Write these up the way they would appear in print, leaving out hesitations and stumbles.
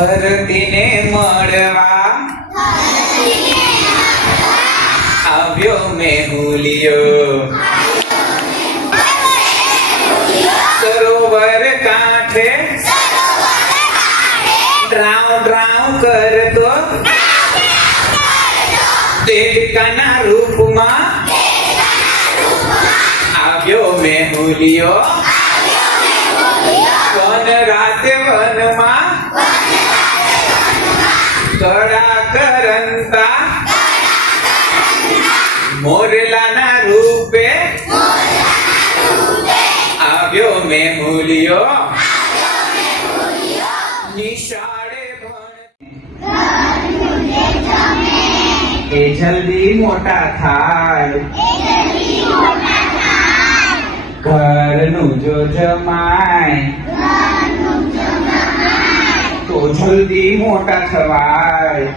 ધરતીને મળવા આવ્યો મેહુલિયો સરોવર કાંઠે ડ્રાઉ ડ્રાઉ કરતો દેડકાના રૂપમાં આવ્યો મેહુલિયો વન રાતે વનમાં કડા કરંતા મોરલાના રૂપે આવ્યો મેહુલિયો નિશાળે ભણ એ જલ્દી મોટા થાય ઘરનું જો જમાય તો જલ્દી મોટા થવાય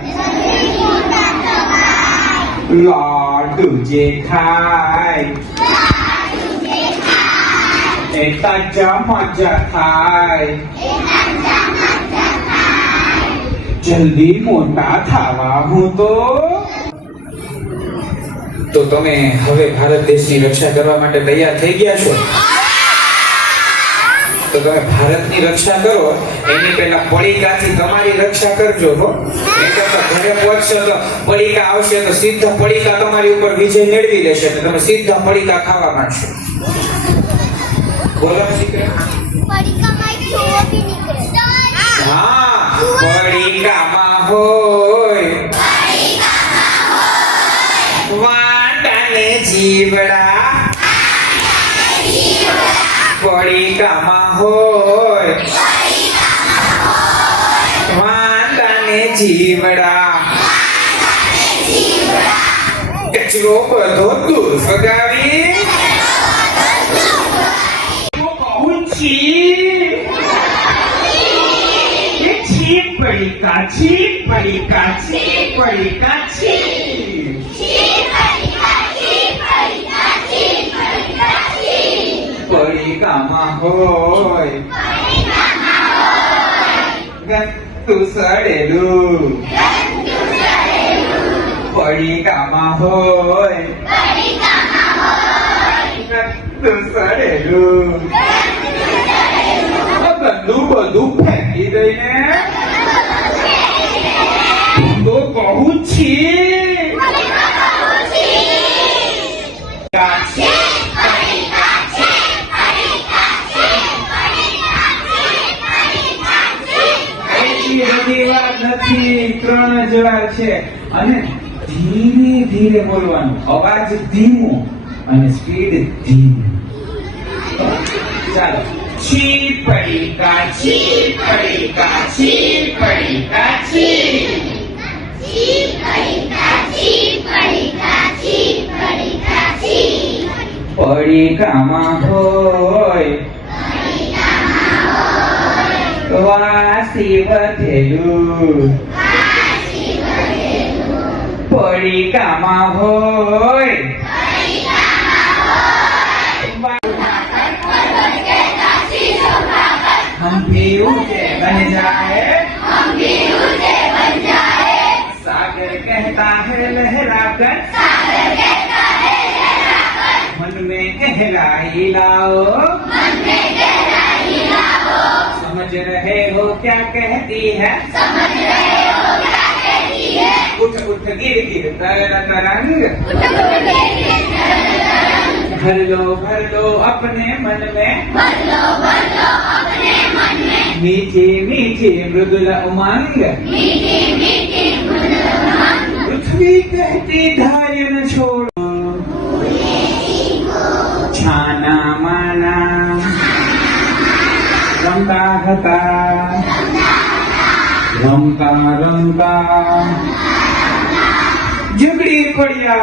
લાડુ જે ખાય એ તાજા મજા થાય જલ્દી મોટા થવા હું તો તમે હવે ભારત દેશની રક્ષા કરવા માટે તૈયાર થઈ ગયા છો? તો તમે ભારતની રક્ષા કરો એની પહેલા પડીકાથી તમારી રક્ષા કરજો હો. ઘરે પહોંચશો તો પડીકા આવશે તો સીધા પડીકા તમારી ઉપર વિજય મેળવી લેશે તો તમે સીધા પડીકા ખાવા માંડશો. બોલો હા, પડીકામાં હોય વાંટાને જીવડા પડીકામાં હોય વાંટાને જીવડા કચરો બધો દૂર ફગાવી પડીકા છી પડીકા છી પડીકા છી પડીકામાં હોય ગત્તુ સડેલું પડીકામાં હોય ગત્તુ સડેલું ગંદુ બધું ફેંકી દઈને તો કહું છી નથી, 3 જ વાર છે અને ધીરે ધીરે બોલવાનું, અવાજ ધીમો અને સ્પીડ ધીમી. ચાલો, છી પડીકા છી પડીકા છી પડીકા છી પડીકામાં હોય વાસી વધેલું પડીકામાં હોય हम भी ऊंचे बन जाए सागर कहता है लहरा कर मन में गहराई लाओ समझ रहे हो क्या कहती है उठ उठ गिर गिर तरंग भर लो अपने मन में मीठी मीठी मृदुल उमंग पृथ्वी कहती धैर्य न छोड़ो छाना माना रमता હતા રમતા રમતા ઝઘડી પડ્યા